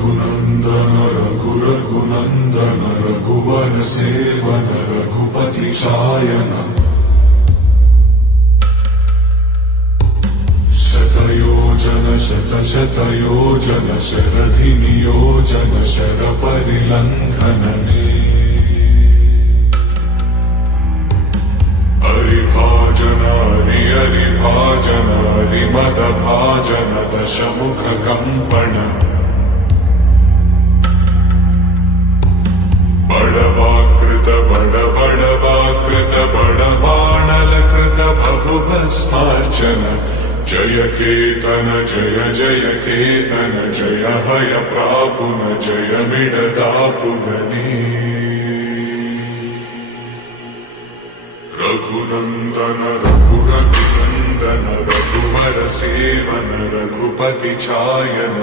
रघुनन्दन रघुनन्दन रघुवर seven Raghupati Shayan शतयोजन शतशतयोजन शरधि नियोजन शरपरिलङ्घनने हरिभाजन हरिभाजन हरिमदभाजन दशमुख कम्पण बड़वाकृत बड़वाकृत बड़बाणलकृत बहुभस्मार्चन जय केतन जय जय केतन जय हय प्रापुन जय मिडदापुगने रघुनन्दन रघुनन्दन रघुवर सेवन रघुपति चायन।